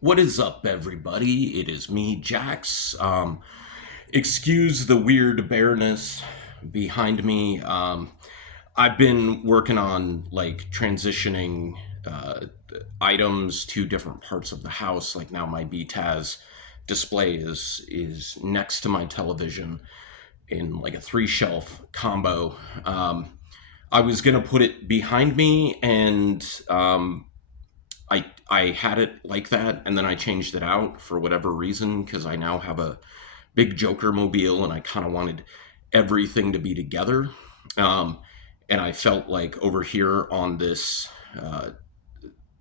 What is up, everybody? It is me, Jax. Excuse the weird bareness behind me. I've been working on like transitioning uh, items to different parts of the house. Like now, my BTAS display is next to my television in like a three shelf combo. I was gonna put it behind me, and I had it like that, and then I changed it out for whatever reason because I now have a big Joker mobile, and I kind of wanted everything to be together. Um, and I felt like over here on this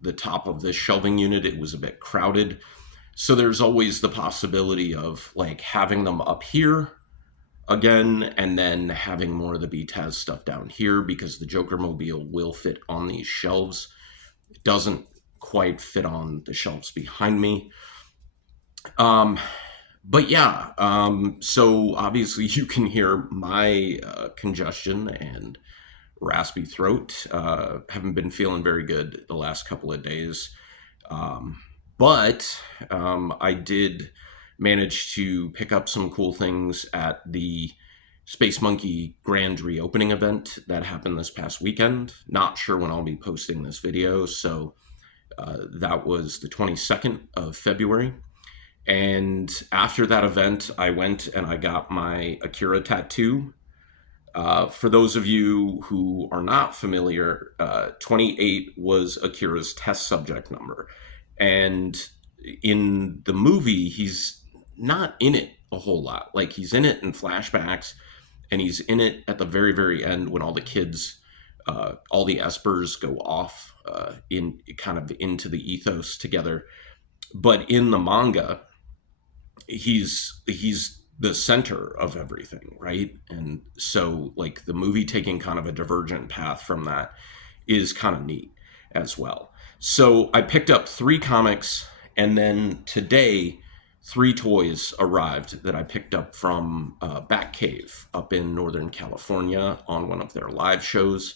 the top of this shelving unit, it was a bit crowded. So there's always the possibility of like having them up here again and then having more of the BTAS stuff down here because the Joker mobile will fit on these shelves. It doesn't quite fit on the shelves behind me. Um, but yeah, so obviously you can hear my congestion and raspy throat. Haven't been feeling very good the last couple of days. Um, but I did manage to pick up some cool things at the Space Monkey Grand reopening event that happened this past weekend. Not sure when I'll be posting this video, so that was the 22nd of February. And after that event, I went and I got my Akira tattoo. For those of you who are not familiar, 28 was Akira's test subject number. And in the movie, he's not in it a whole lot. Like, he's in it in flashbacks, and he's in it at the very, very end when all the kids, all the espers go off in kind of into the ethos together. But in the manga, he's the center of everything, right? And so like the movie taking kind of a divergent path from that is kind of neat as well. So I picked up 3 comics, and then today 3 toys arrived that I picked up from Batcave up in Northern California on one of their live shows.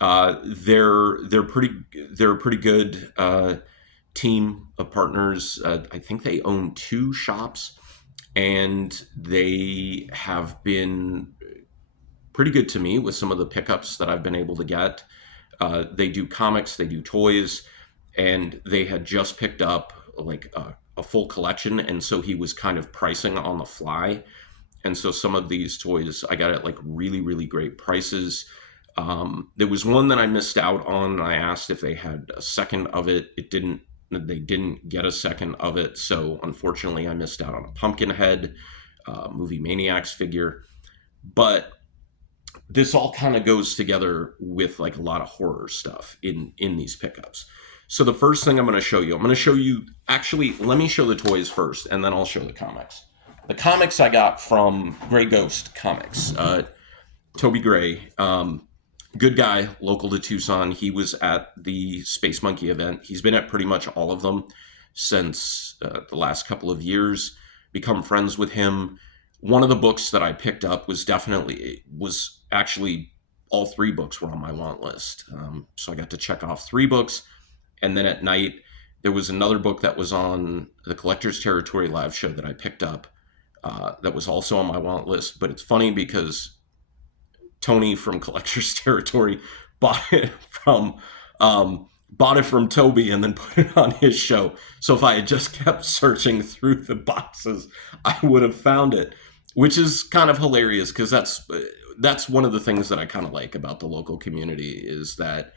They're a pretty good team of partners. I think they own 2 shops, and they have been pretty good to me with some of the pickups that I've been able to get. They do comics, they do toys, and they had just picked up like a full collection, and so he was kind of pricing on the fly. And so some of these toys I got at like really, really great prices. There was one that I missed out on. I asked if they had a second of it. They didn't get a second of it, so unfortunately I missed out on a Pumpkinhead Movie Maniacs figure. But this all kind of goes together with like a lot of horror stuff in these pickups. So the first thing I'm going to show you, actually, let me show the toys first, and then I'll show the comics. The comics I got from Gray Ghost Comics. Toby Gray, good guy, local to Tucson. He was at the Space Monkey event. He's been at pretty much all of them since the last couple of years. Become friends with him. One of the books that I picked up was actually all 3 books were on my want list. So I got to check off 3 books. And then at night, there was another book that was on the Collector's Territory live show that I picked up that was also on my want list. But it's funny because Tony from Collector's Territory bought it from Toby and then put it on his show. So if I had just kept searching through the boxes, I would have found it, which is kind of hilarious because that's one of the things that I kind of like about the local community is that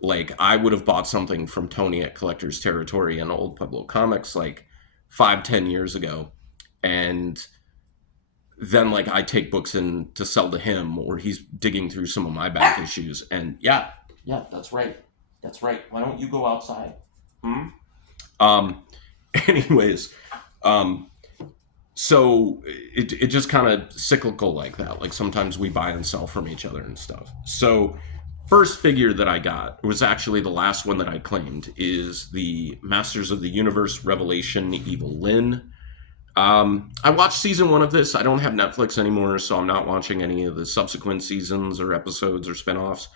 like I would have bought something from Tony at Collector's Territory and Old Pueblo Comics like 5-10 years ago, and then like I take books in to sell to him, or he's digging through some of my back issues, and yeah, that's right. Why don't you go outside? Um, anyways, so it just kind of cyclical like that. Like sometimes we buy and sell from each other and stuff. So first figure that I got was actually the last one that I claimed is the Masters of the Universe Revelation Evil Lyn. I watched season 1 of this. I don't have Netflix anymore, so I'm not watching any of the subsequent seasons or episodes or spinoffs.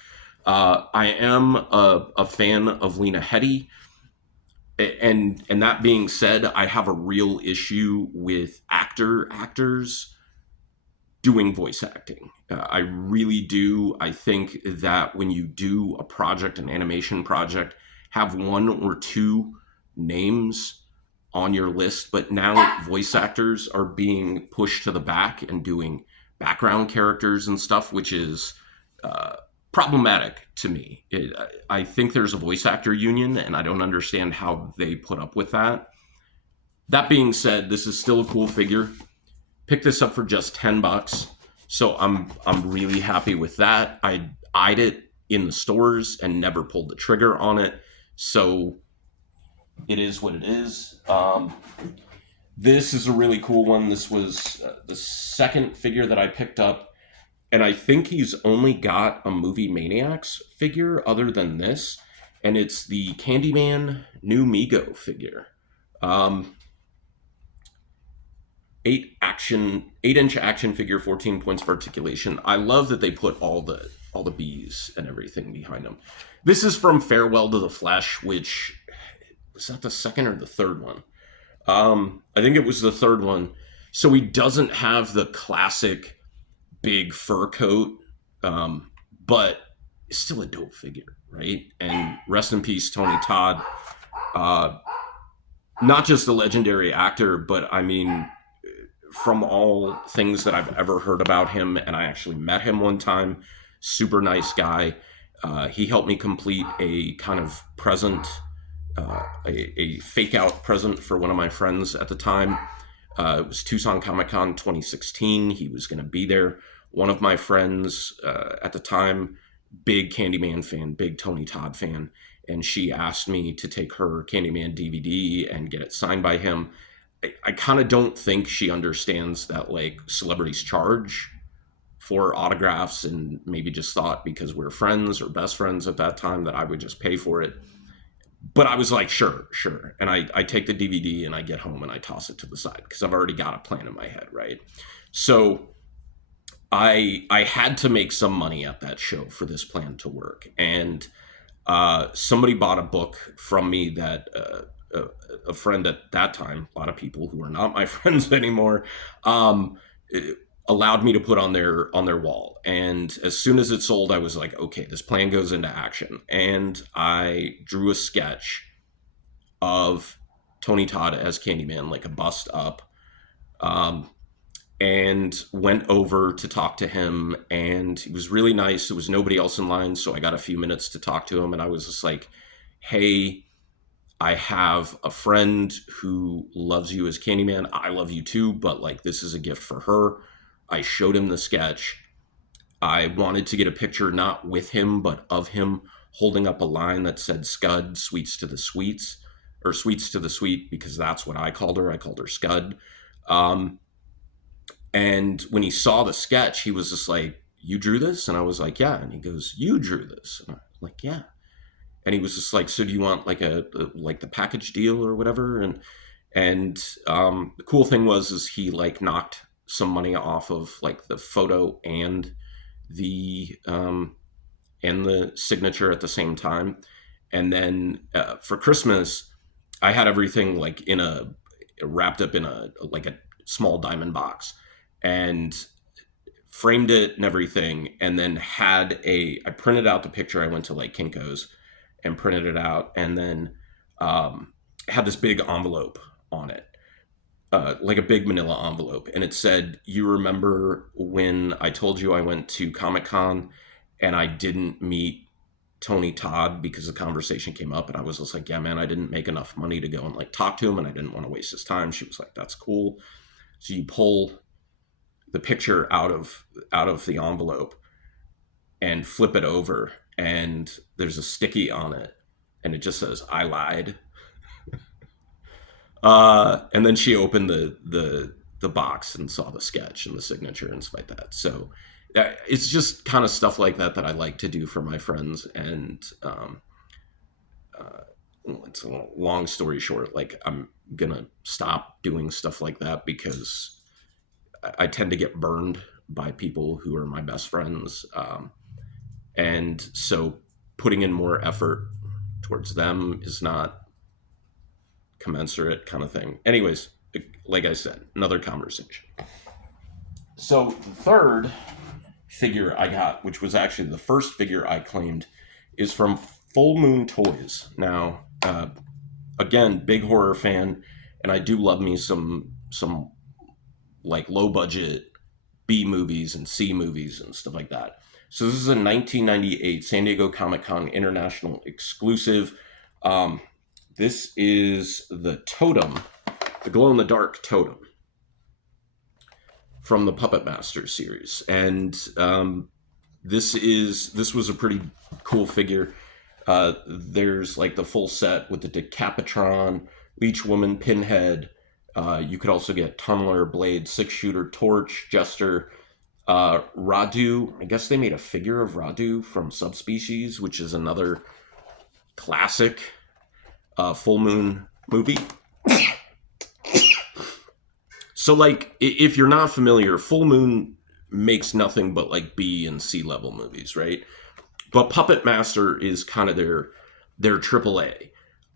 I am a fan of Lena Headey, And that being said, I have a real issue with actors doing voice acting. I really do. I think that when you do a project, an animation project, have one or two names on your list, but now voice actors are being pushed to the back and doing background characters and stuff, which is uh, problematic to me. I think there's a voice actor union, and I don't understand how they put up with that. That being said, this is still a cool figure. Picked this up for just $10, so I'm really happy with that. I eyed it in the stores and never pulled the trigger on it, so it is what it is. This is a really cool one. This was the second figure that I picked up, and I think he's only got a Movie Maniacs figure other than this, and it's the Candyman New Mego figure. Um, 8-inch action figure, 14 points of articulation. I love that they put all the bees and everything behind them. This is from Farewell to the Flesh, which was that the second or the third one? I think it was the third one. So he doesn't have the classic big fur coat, but it's still a dope figure, right? And rest in peace, Tony Todd. Uh, Not just a legendary actor, but I mean, from all things that I've ever heard about him, and I actually met him one time, super nice guy. He helped me complete a kind of present, a fake out present for one of my friends at the time. It was Tucson Comic Con 2016. He was going to be there. One of my friends at the time, big Candyman fan, big Tony Todd fan, and she asked me to take her Candyman DVD and get it signed by him. I kind of don't think she understands that like celebrities charge for autographs, and maybe just thought because we're friends or best friends at that time that I would just pay for it. But I was like, sure, sure. And I take the DVD and I get home and I toss it to the side because I've already got a plan in my head, right? So I had to make some money at that show for this plan to work. And somebody bought a book from me that a friend at that time, a lot of people who are not my friends anymore, um, allowed me to put on their wall. And as soon as it sold, I was like, okay, this plan goes into action. And I drew a sketch of Tony Todd as Candyman, like a bust up, um, and went over to talk to him. And he was really nice. There was nobody else in line, so I got a few minutes to talk to him. And I was just like, hey, I have a friend who loves you as Candyman. I love you too, but like this is a gift for her. I showed him the sketch. I wanted to get a picture not with him, but of him holding up a line that said Scud, sweets to the sweets, or sweets to the sweet, because that's what I called her. I called her Scud. Um, and when he saw the sketch, he was just like, you drew this? And I was like, yeah. And he goes, you drew this? And I was like, yeah. And he was just like, so do you want like like the package deal or whatever? And the cool thing was is he like knocked some money off of like the photo the and the signature at the same time. And then for Christmas, I had everything like in a wrapped up in a like a small diamond box, and framed it and everything, and then I printed out the picture. I went to like Kinko's and printed it out, and then had this big envelope on it, like a big manila envelope, and it said, you remember when I told you I went to Comic-Con and I didn't meet Tony Todd because the conversation came up, and I was just like, yeah, man, I didn't make enough money to go and like talk to him, and I didn't want to waste his time. She was like, that's cool. So you pull the picture out of the envelope and flip it over, and there's a sticky on it, and it just says, I lied. And then she opened the box and saw the sketch and the signature and stuff like that. So it's just kind of stuff like that that I like to do for my friends. And it's a long story short, like I'm gonna stop doing stuff like that because I tend to get burned by people who are my best friends. And so putting in more effort towards them is not commensurate kind of thing. Anyways, like I said, another conversation. So the third figure I got, which was actually the first figure I claimed, is from Full Moon Toys. Now, again, big horror fan, and I do love me some like low budget B movies and C movies and stuff like that. So this is a 1998 San Diego Comic-Con International exclusive. This is the totem, the glow-in-the-dark totem from the Puppet Master series, and this was a pretty cool figure. There's like the full set with the Decapitron, Leech Woman, Pinhead. You could also get Tumbler, Blade, Six Shooter, Torch, Jester, Radu. I guess they made a figure of Radu from Subspecies, which is another classic Full Moon movie. So, like, if you're not familiar, Full Moon makes nothing but like B and C level movies, right? But Puppet Master is kind of their AAA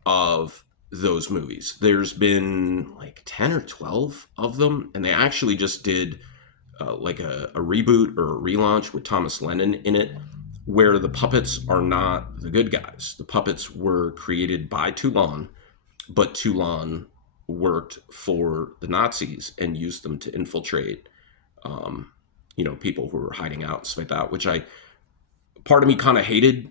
of those movies. There's been like 10 or 12 of them, and they actually just did like a reboot or a relaunch with Thomas Lennon in it, where the puppets are not the good guys. The puppets were created by Toulon, but Toulon worked for the Nazis and used them to infiltrate, people who were hiding out and stuff like that, which part of me kind of hated,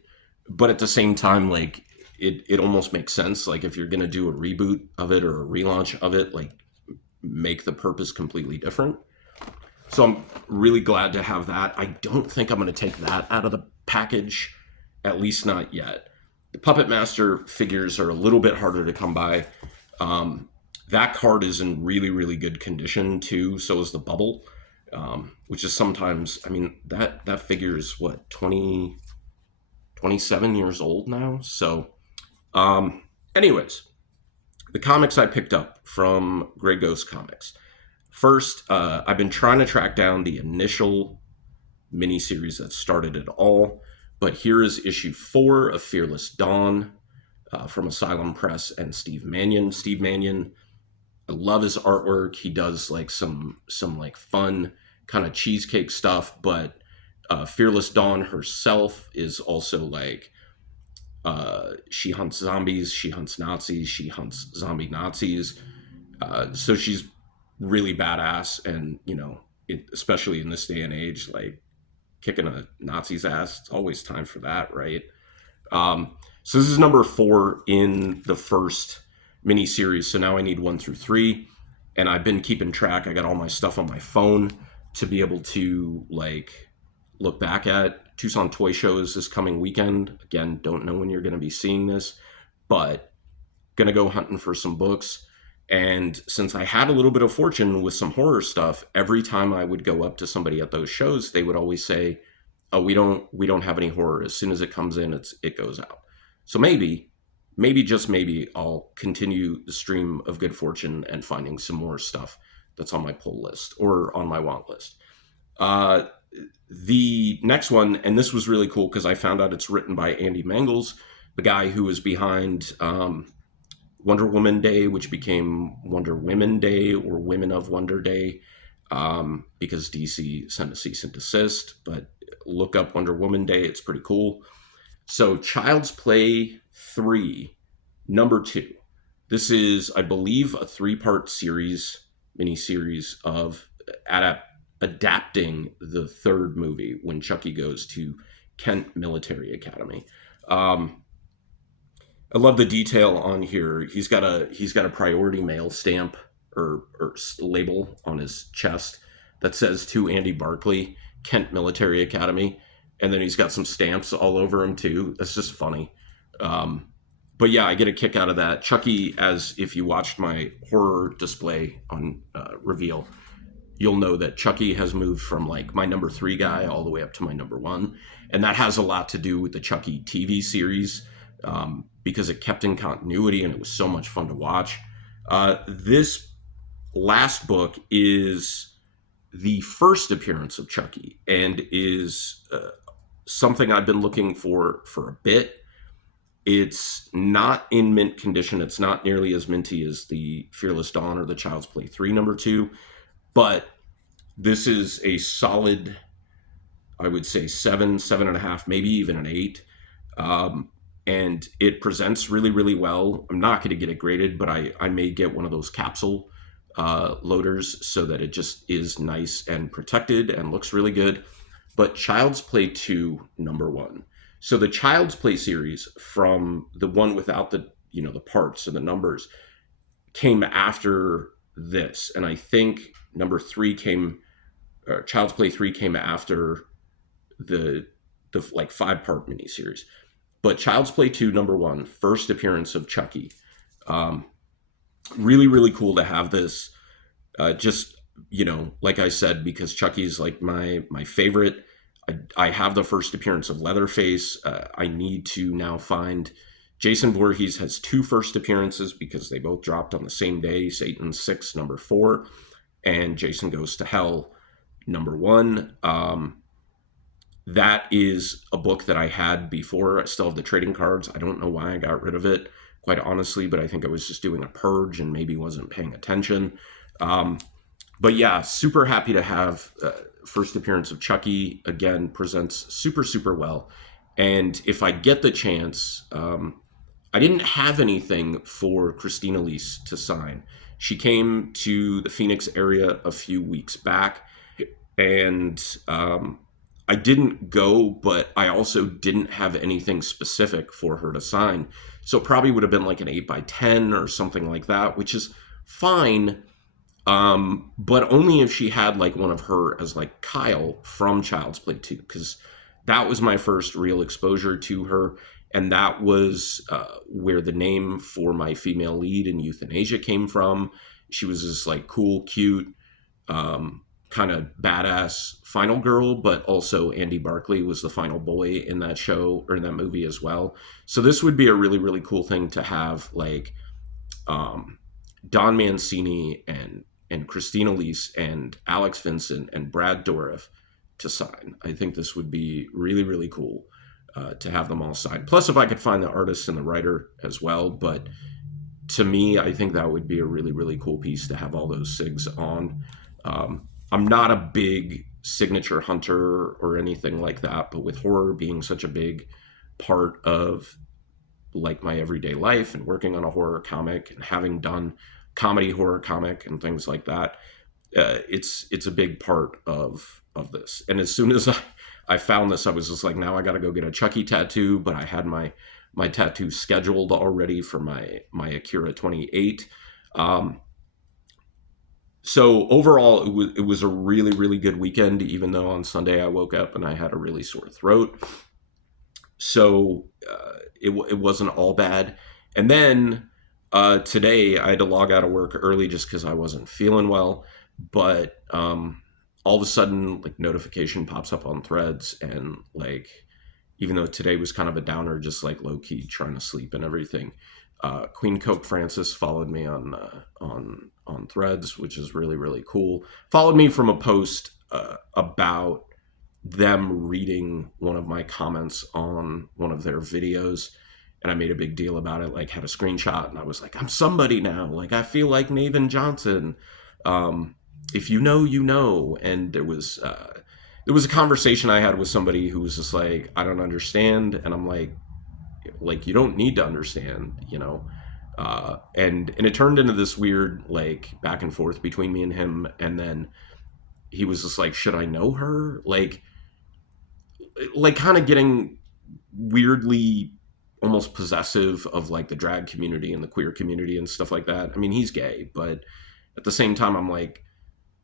but at the same time, like, it almost makes sense. Like, if you're going to do a reboot of it or a relaunch of it, like, make the purpose completely different. So I'm really glad to have that. I don't think I'm going to take that out of the package, at least not yet. The Puppet Master figures are a little bit harder to come by. That card is in really, really good condition too. So is the bubble, which is sometimes, I mean, that figure is what, 27 years old now. So, anyways, the comics I picked up from Grey Ghost Comics. First, I've been trying to track down the initial miniseries that started it all, but here is issue 4 of Fearless Dawn from Asylum Press and Steve Mannion. Steve Mannion, I love his artwork. He does like some like fun kind of cheesecake stuff, but Fearless Dawn herself is also like, she hunts zombies, she hunts Nazis, she hunts zombie Nazis. So she's really badass, and especially in this day and age, like kicking a Nazi's ass, it's always time for that, right? So this is number 4 in the first mini-series. So now I need 1 through 3, and I've been keeping track. I got all my stuff on my phone to be able to like look back at. Tucson Toy Show is this coming weekend. Again, don't know when you're going to be seeing this, but gonna go hunting for some books. And since I had a little bit of fortune with some horror stuff, every time I would go up to somebody at those shows, they would always say, "Oh, we don't have any horror. As soon as it comes in, it goes out." So maybe just maybe I'll continue the stream of good fortune and finding some more stuff that's on my pull list or on my want list. The next one, and this was really cool because I found out it's written by Andy Mangels, the guy who was behind Wonder Woman Day, which became Wonder Women Day or Women of Wonder Day, because DC sent a cease and desist. But look up Wonder Woman Day. It's pretty cool. So Child's Play 3, number 2. This is, I believe, a 3-part mini-series of adapting the third movie when Chucky goes to Kent Military Academy. I love the detail on here. He's got a priority mail stamp or label on his chest that says to Andy Barclay, Kent Military Academy. And then he's got some stamps all over him too. That's just funny. But yeah, I get a kick out of that. Chucky, as if you watched my horror display on Reveal, you'll know that Chucky has moved from like my number 3 guy all the way up to my number 1. And that has a lot to do with the Chucky TV series, because it kept in continuity and it was so much fun to watch. This last book is the first appearance of Chucky and is something I've been looking for a bit. It's not in mint condition. It's not nearly as minty as the Fearless Dawn or the Child's Play 3 number 2, but this is a solid, I would say, 7.5, maybe even an 8. Um, and it presents really, really well. I'm not going to get it graded, but I may get one of those capsule loaders so that it just is nice and protected and looks really good. But Child's Play 2, number 1. So the Child's Play series, from the one without the, the parts and the numbers, came after this. And I think number 3 came, Child's Play 3 came after the like 5-part miniseries. But Child's Play 2, number 1, first appearance of Chucky. Um, Really, really cool to have this. Just, like I said, because Chucky's like my favorite. I have the first appearance of Leatherface. I need to now find. Jason Voorhees has 2 first appearances because they both dropped on the same day. Satan 6, number 4, and Jason Goes to Hell, number 1. That is a book that I had before. I still have the trading cards. I don't know why I got rid of it, quite honestly, but I think I was just doing a purge and maybe wasn't paying attention. But yeah, super happy to have first appearance of Chucky. Again, presents super, super well. And if I get the chance, I didn't have anything for Christina Lease to sign. She came to the Phoenix area a few weeks back, and I didn't go, but I also didn't have anything specific for her to sign. So it probably would have been like an 8x10 or something like that, which is fine. But only if she had like one of her as like Kyle from Child's Play 2, because that was my first real exposure to her. And that was where the name for my female lead in Euthanasia came from. She was this like cool, cute, kind of badass final girl, but also Andy Barclay was the final boy in that show or in that movie as well. So this would be a really, really cool thing to have, like Don Mancini and Christina Lease and Alex Vincent and Brad Dourif to sign. I think this would be really, really cool to have them all signed. Plus, if I could find the artist and the writer as well. But to me, I think that would be a really, really cool piece to have all those SIGs on. I'm not a big signature hunter or anything like that, but with horror being such a big part of like my everyday life and working on a horror comic and having done comedy horror comic and things like that, it's a big part of this. And as soon as I found this, I was just like, now I got to go get a Chucky tattoo. But I had my tattoo scheduled already for my Akira 28. So overall, it was a really, really good weekend, even though on Sunday I woke up and I had a really sore throat. So it wasn't all bad. And then today I had to log out of work early just because I wasn't feeling well. But all of a sudden, like, notification pops up on Threads, and like, even though today was kind of a downer, just like low key trying to sleep and everything, Queen Coke Francis followed me on Threads, which is really, really cool. Followed me from a post about them reading one of my comments on one of their videos, and I made a big deal about it. Like, had a screenshot, and I was like, I'm somebody now. Like, I feel like Maven Johnson. If you know, you know. And there was a conversation I had with somebody who was just like, I don't understand, and I'm like, you don't need to understand, and it turned into this weird like back and forth between me and him. And then he was just like, should I know her? Like kind of getting weirdly almost possessive of like the drag community and the queer community and stuff like that. I mean, he's gay, but at the same time, I'm like,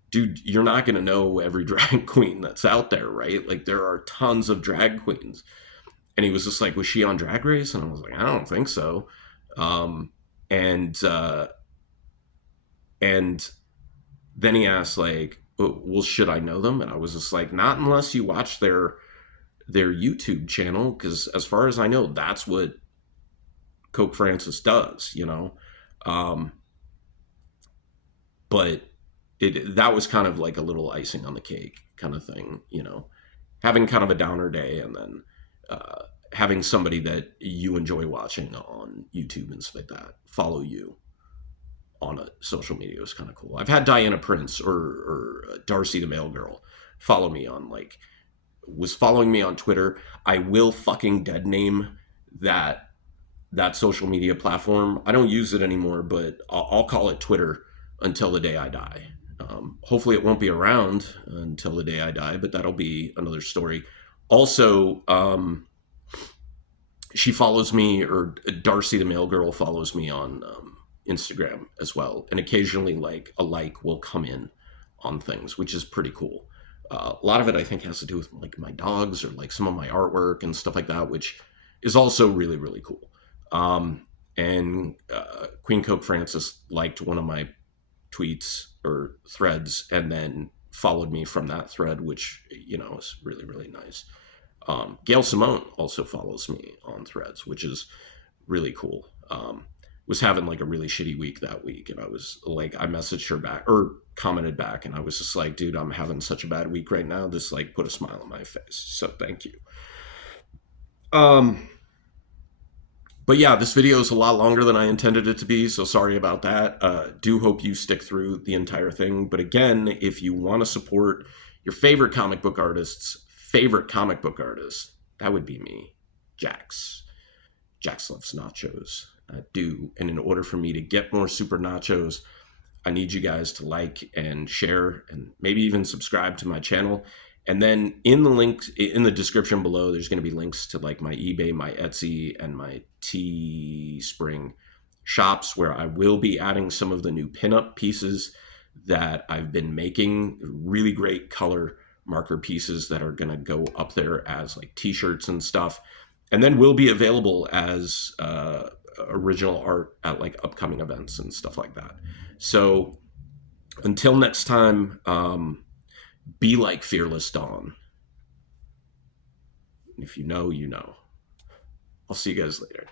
dude, you're not going to know every drag queen that's out there, right? Like, there are tons of drag queens. And he was just like, was she on Drag Race? And I was like, I don't think so. And then he asked, like, well, should I know them? And I was just like, not unless you watch their YouTube channel, because as far as I know, that's what Coke Francis does, but that was kind of like a little icing on the cake kind of thing, having kind of a downer day, and then having somebody that you enjoy watching on YouTube and stuff like that follow you on a social media is kind of cool. I've had Diana Prince or Darcy the Mail Girl follow me on like was following me on Twitter. I will fucking dead name that social media platform. I don't use it anymore, but I'll call it Twitter until the day I die. Hopefully, it won't be around until the day I die, but that'll be another story. Also, she follows me, or Darcy the Mail Girl follows me on Instagram as well, and occasionally, like a like will come in on things, which is pretty cool. A lot of it, I think, has to do with like my dogs or like some of my artwork and stuff like that, which is also really really cool. And Queen Coke Francis liked one of my tweets or threads and then followed me from that thread, which, you know, is really, really nice. Gail Simone also follows me on threads, which is really cool. Was having like a really shitty week that week. And I was like, I messaged her back or commented back. And I was just like, dude, I'm having such a bad week right now. This like put a smile on my face. So thank you. But yeah, this video is a lot longer than I intended it to be, so sorry about that. Do hope you stick through the entire thing. But again, if you want to support your favorite comic book artists, that would be me, Jax. Jax loves nachos. I do. And in order for me to get more super nachos, I need you guys to like and share and maybe even subscribe to my channel. And then in the links in the description below, there's going to be links to like my eBay, my Etsy, and my Teespring shops where I will be adding some of the new pinup pieces that I've been making. Really great color marker pieces that are going to go up there as like t-shirts and stuff. And then will be available as original art at like upcoming events and stuff like that. So until next time, be like Fearless Dawn. If you know, you know. I'll see you guys later.